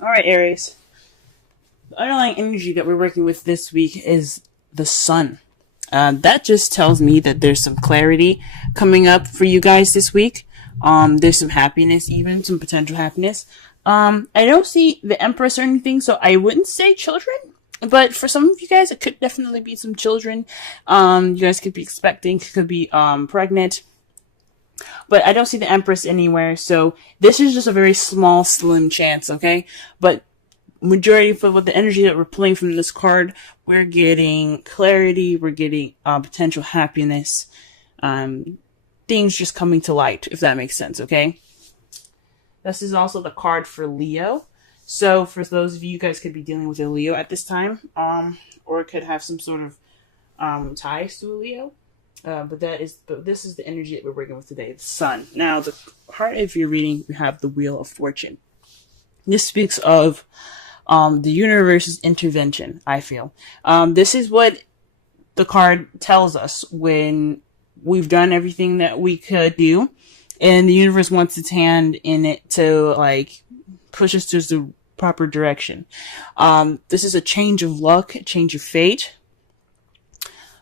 All right, Aries. The underlying energy that we're working with this week is the sun. That just tells me that there's some clarity coming up for you guys this week. There's some happiness, even some potential happiness. I don't see the Empress or anything, so I wouldn't say children. But for some of you guys, it could definitely be some children. You guys could be expecting, could be pregnant. But I don't see the Empress anywhere, so this is just a very small, slim chance, okay? But majority for what the energy that we're pulling from this card, we're getting clarity, we're getting potential happiness, things just coming to light, if that makes sense, okay? This is also the card for Leo. So for those of you guys could be dealing with a Leo at this time, or could have some sort of ties to a Leo. But this is the energy that we're working with today, the sun. Now, the heart of your reading, we have the Wheel of Fortune. This speaks of the universe's intervention, I feel. This is what the card tells us when we've done everything that we could do, and the universe wants its hand in it to, like, push us to the proper direction. This is a change of luck, a change of fate.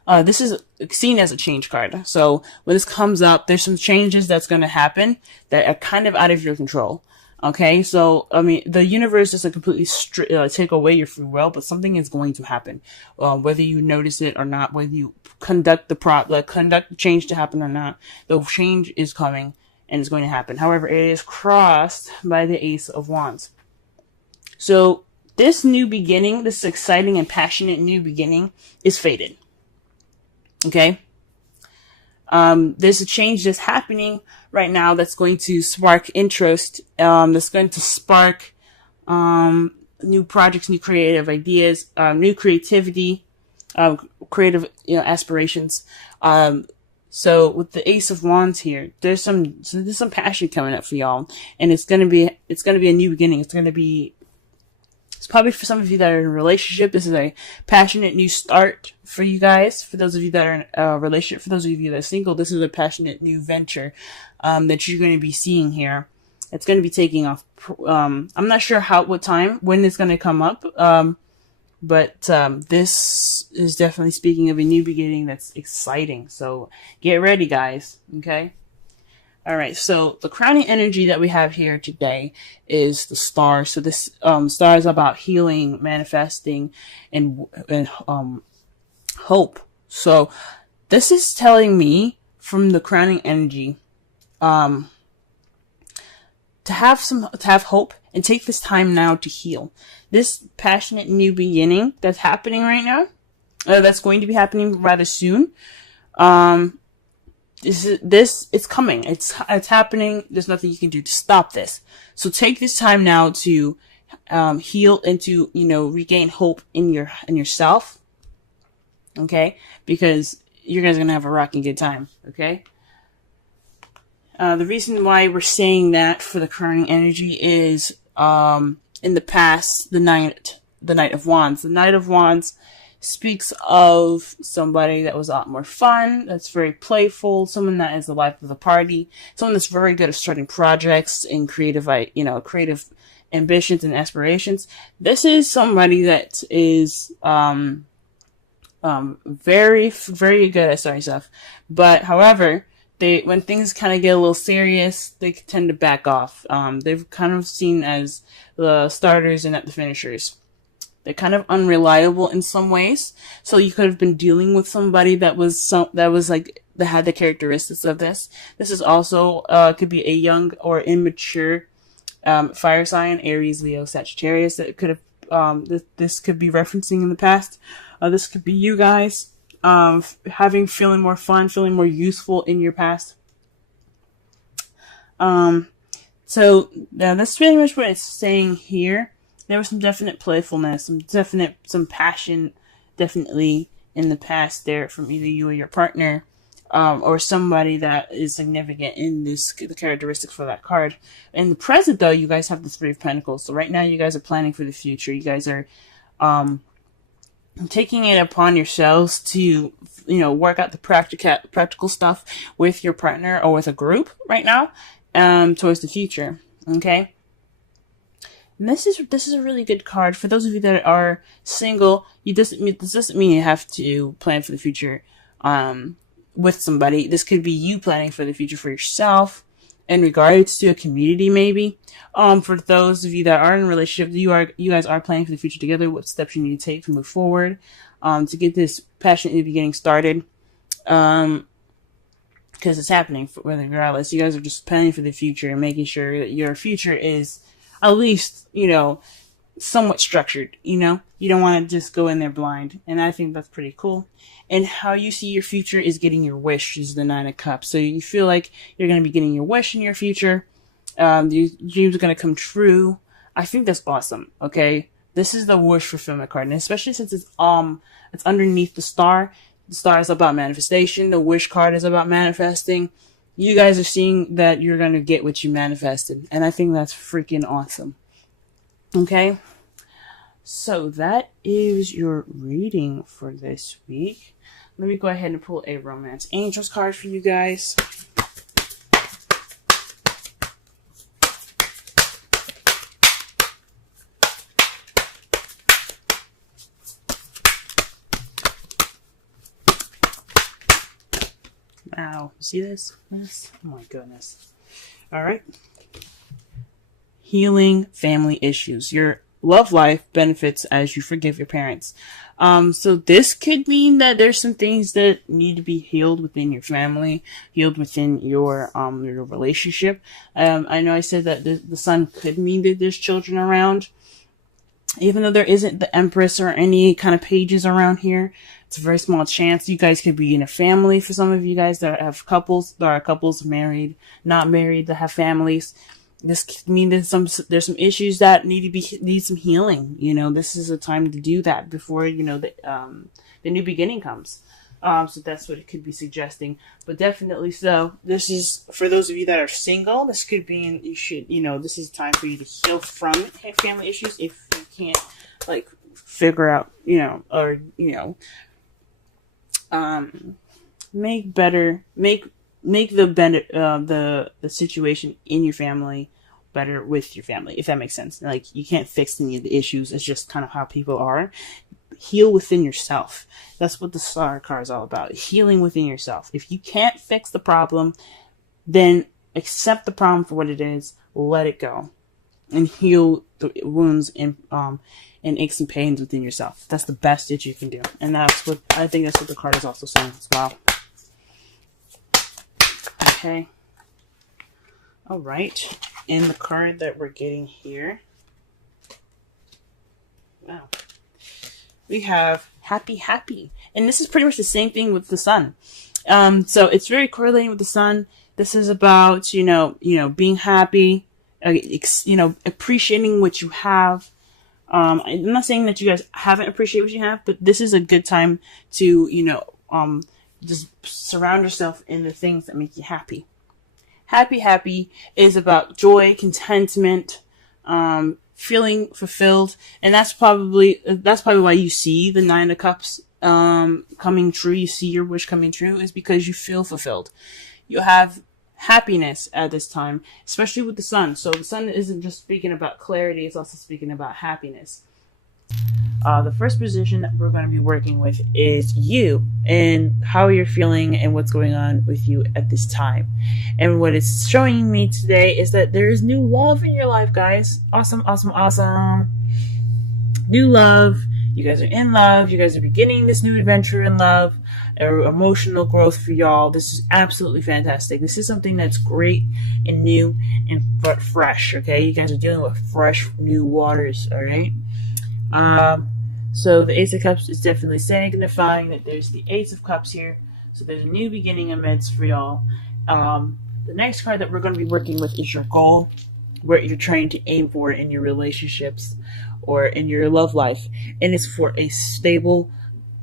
This is seen as a change card. So when this comes up, there's some changes that's going to happen that are kind of out of your control. Okay, so, I mean, the universe doesn't completely take away your free will, but something is going to happen. Whether you notice it or not, whether you conduct the change to happen or not, the change is coming and it's going to happen. However, it is crossed by the Ace of Wands. So this new beginning, this exciting and passionate new beginning, is fated. Okay? There's a change that's happening right now that's going to spark interest, that's going to spark new projects, new creative ideas, new creativity, creative aspirations. So with the Ace of Wands here, there's some passion coming up for y'all, and it's gonna be a new beginning. It's probably for some of you that are in a relationship. This is a passionate new start for you guys. For those of you that are in a relationship, for those of you that are single, this is a passionate new venture that you're going to be seeing here. It's going to be taking off. I'm not sure when it's going to come up, but this is definitely speaking of a new beginning that's exciting. So get ready, guys. Okay. All right, so the crowning energy that we have here today is the star. So this star is about healing, manifesting, and hope. So this is telling me from the crowning energy to have hope and take this time now to heal. This passionate new beginning that's happening right now, that's going to be happening rather soon. It's coming. It's happening. There's nothing you can do to stop this. So take this time now to heal and to regain hope in yourself. Okay, because you guys are gonna have a rocking good time. Okay. The reason why we're saying that for the crowning energy is in the past, the Knight of Wands. The Knight of Wands speaks of somebody that was a lot more fun, that's very playful, someone that is the life of the party, someone that's very good at starting projects and creative ambitions and aspirations. This is somebody that is very, very good at starting stuff. But however, when things kind of get a little serious, they tend to back off. They're kind of seen as the starters and not the finishers. They're kind of unreliable in some ways. So you could have been dealing with somebody that had the characteristics of this. This is also, could be a young or immature, fire sign, Aries, Leo, Sagittarius, that could have, this could be referencing in the past. This could be you guys, feeling more fun, feeling more useful in your past. So that's pretty much what it's saying here. There was some definite playfulness, some passion, definitely in the past there from either you or your partner, or somebody that is significant in the characteristics for that card. In the present, though, you guys have the Three of Pentacles. So right now, you guys are planning for the future. You guys are, taking it upon yourselves to, work out the practical stuff with your partner or with a group right now, towards the future. Okay. And this is a really good card for those of you that are single. This doesn't mean you have to plan for the future with somebody. This could be you planning for the future for yourself in regards to a community, maybe. For those of you that are in a relationship, you guys are planning for the future together. What steps you need to take to move forward, to get this passionately getting started. Because it's happening, regardless. You guys are just planning for the future and making sure that your future is at least, somewhat structured. You don't want to just go in there blind. And I think that's pretty cool. And how you see your future is getting your wish, is the Nine of Cups. So you feel like you're going to be getting your wish in your future. Your dreams are going to come true. I think that's awesome. Okay. This is the wish fulfillment card. And especially since it's underneath the star. The star is about manifestation. The wish card is about manifesting. You guys are seeing that you're going to get what you manifested. And I think that's freaking awesome. Okay. So that is your reading for this week. Let me go ahead and pull a Romance Angels card for you guys. Wow. See this? Oh my goodness. All right. Healing family issues. Your love life benefits as you forgive your parents. So this could mean that there's some things that need to be healed within your family, healed within your relationship. I know I said that the sun could mean that there's children around. Even though there isn't the Empress or any kind of pages around here, it's a very small chance. You guys could be in a family. For some of you guys that have couples, there are couples married, not married, that have families. This could mean that there's some issues that need some healing. This is a time to do that before the new beginning comes. So that's what it could be suggesting. But definitely so. This is for those of you that are single. This could be this is time for you to heal from family issues if you can't figure out make the situation in your family better with your family, if that makes sense. You can't fix any of the issues. It's just kind of how people are. Heal within yourself. That's what the Star card is all about. Healing within yourself. If you can't fix the problem, then accept the problem for what it is. Let it go, and heal the wounds and aches and pains within yourself. That's the best that you can do, and that's what the card is also saying as well. Okay. All right. And the card that we're getting here. Wow. We have happy. And this is pretty much the same thing with the sun. So it's very correlating with the sun. This is about, being happy, appreciating what you have. I'm not saying that you guys haven't appreciated what you have, but this is a good time to, just surround yourself in the things that make you happy. Happy is about joy, contentment, feeling fulfilled, and that's probably why you see the Nine of Cups coming true. You see your wish coming true is because you feel fulfilled. You have happiness at this time, especially with the sun. So the sun isn't just speaking about clarity; it's also speaking about happiness. The first position that we're going to be working with is you and how you're feeling and what's going on with you at this time. And what it's showing me today is that there is new love in your life, guys. Awesome. New love. You guys are in love. You guys are beginning this new adventure in love. Emotional growth for y'all. This is absolutely fantastic. This is something that's great and new and fresh, okay? You guys are dealing with fresh, new waters, all right? So the Ace of Cups is definitely signifying that there's the Ace of Cups here. So there's a new beginning amidst for y'all. The next card that we're going to be working with is your goal, what you're trying to aim for in your relationships or in your love life. And it's for a stable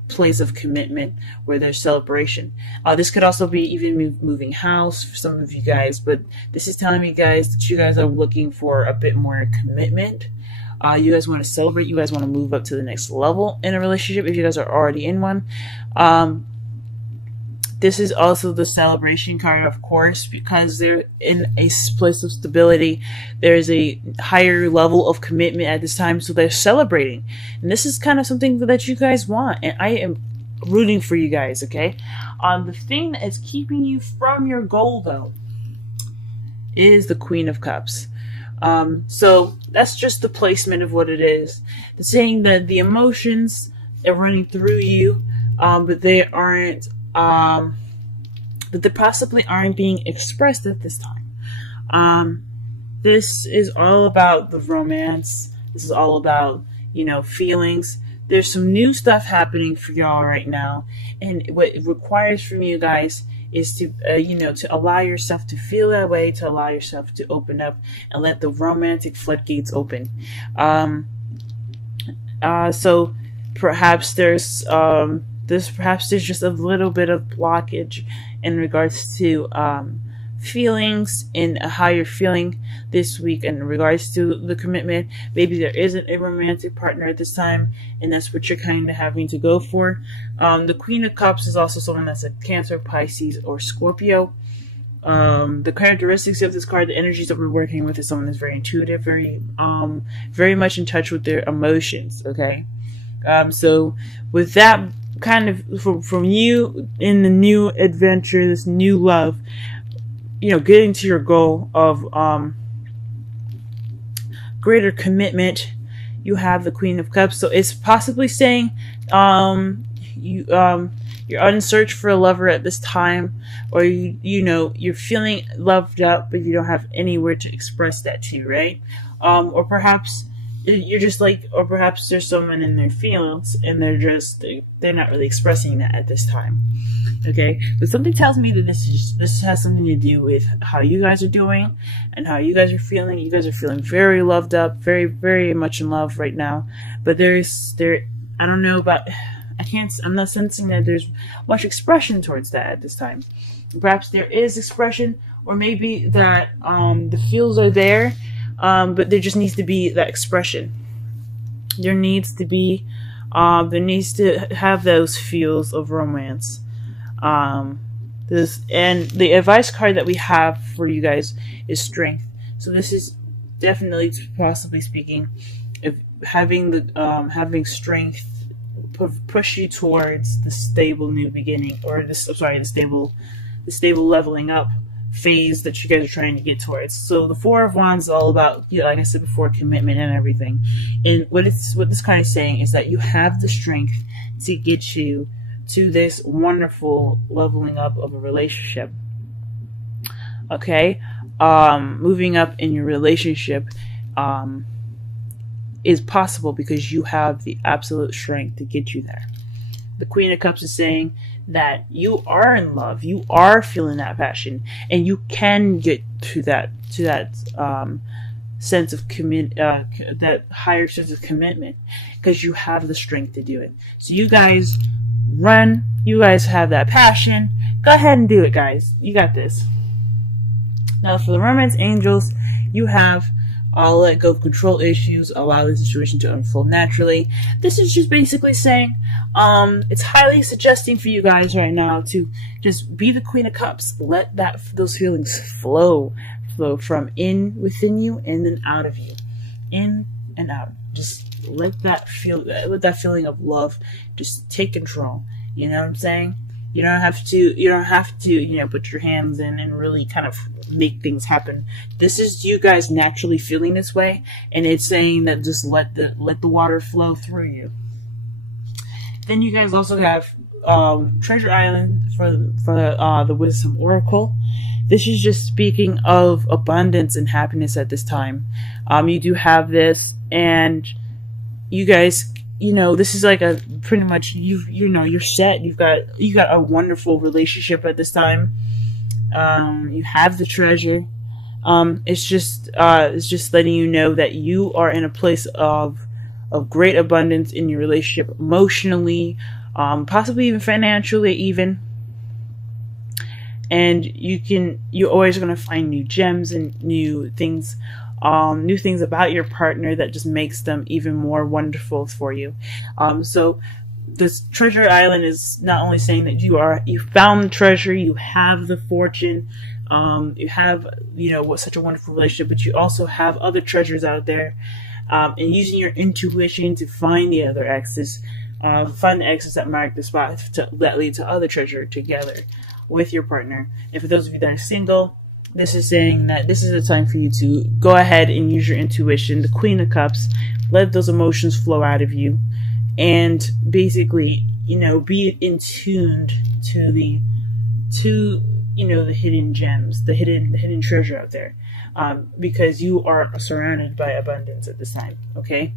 place of commitment where there's celebration. This could also be even moving house for some of you guys, but this is telling me, guys, that you guys are looking for a bit more commitment. You guys want to celebrate. You guys want to move up to the next level in a relationship if you guys are already in one. This is also the celebration card, of course, because they're in a place of stability. There's a higher level of commitment at this time, so they're celebrating. And this is kind of something that you guys want, and I am rooting for you guys, okay? The thing that is keeping you from your goal, though, is the Queen of Cups. So that's just the placement of what it is. It's saying that the emotions are running through you, but they aren't, that they possibly aren't being expressed at this time. This is all about the romance. This is all about, feelings. There's some new stuff happening for y'all right now, and what it requires from you guys is to, to allow yourself to feel that way, to allow yourself to open up and let the romantic floodgates open. So perhaps there's just a little bit of blockage in regards to feelings and how you're feeling this week in regards to the commitment. Maybe there isn't a romantic partner at this time, and that's what you're kind of having to go for. The Queen of Cups is also someone that's a Cancer, Pisces, or Scorpio. The characteristics of this card, the energies that we're working with, is someone that's very intuitive, very much in touch with their emotions. Okay, so with that kind of from you in the new adventure, this new love, getting to your goal of greater commitment, you have the Queen of Cups. So it's possibly saying you're on search for a lover at this time, or you're feeling loved up, but you don't have anywhere to express that to, right? Or perhaps you're just or perhaps there's someone in their feelings and they're not really expressing that at this time. Okay, but something tells me that this has something to do with how you guys are doing and how you guys are feeling. You guys are feeling very loved up, very, very much in love right now. But I don't know about, I'm not sensing that there's much expression towards that at this time. Perhaps there is expression, or maybe that the feels are there, but there just needs to be that expression. There needs to have those feels of romance. And the advice card that we have for you guys is strength. So this is definitely, possibly speaking, if having strength push you towards the stable new beginning, or the stable leveling up phase that you guys are trying to get towards. So the Four of Wands is all about, like I said before, commitment and everything. And what this card is saying is that you have the strength to get you to this wonderful leveling up of a relationship. Okay, moving up in your relationship is possible because you have the absolute strength to get you there. The Queen of Cups is saying that you are in love, you are feeling that passion, and you can get to that sense of that higher sense of commitment because you have the strength to do it. So you guys run. You guys have that passion. Go ahead and do it, guys. You got this. Now, for the Romance Angels, you have let go of control issues, allow the situation to unfold naturally. This is just basically saying it's highly suggesting for you guys right now to just be the Queen of Cups. Let those feelings flow from within you and then out of you, in and out. Just let that feeling of love just take control. You know what I'm saying? You don't have to put your hands in and really kind of make things happen. This is you guys naturally feeling this way, and it's saying that just let the water flow through you. Then you guys also have Treasure Island for the Wisdom Oracle. This is just speaking of abundance and happiness at this time. You do have this, and you guys, this is like a pretty much you're set. You got a wonderful relationship at this time. You have the treasure. It's just letting you know that you are in a place of great abundance in your relationship, emotionally, possibly even financially, even. And you're always going to find new gems and new things about your partner that just makes them even more wonderful for you. So this treasure island is not only saying that you found the treasure, you have the fortune, you have, such a wonderful relationship, but you also have other treasures out there, and using your intuition to find the other exes, find the exes that mark the spot that lead to other treasure together with your partner. And for those of you that are single, this is saying that this is the time for you to go ahead and use your intuition, the Queen of Cups, let those emotions flow out of you, and basically, be in tuned to the hidden gems, the hidden treasure out there, because you are surrounded by abundance at this time. Okay,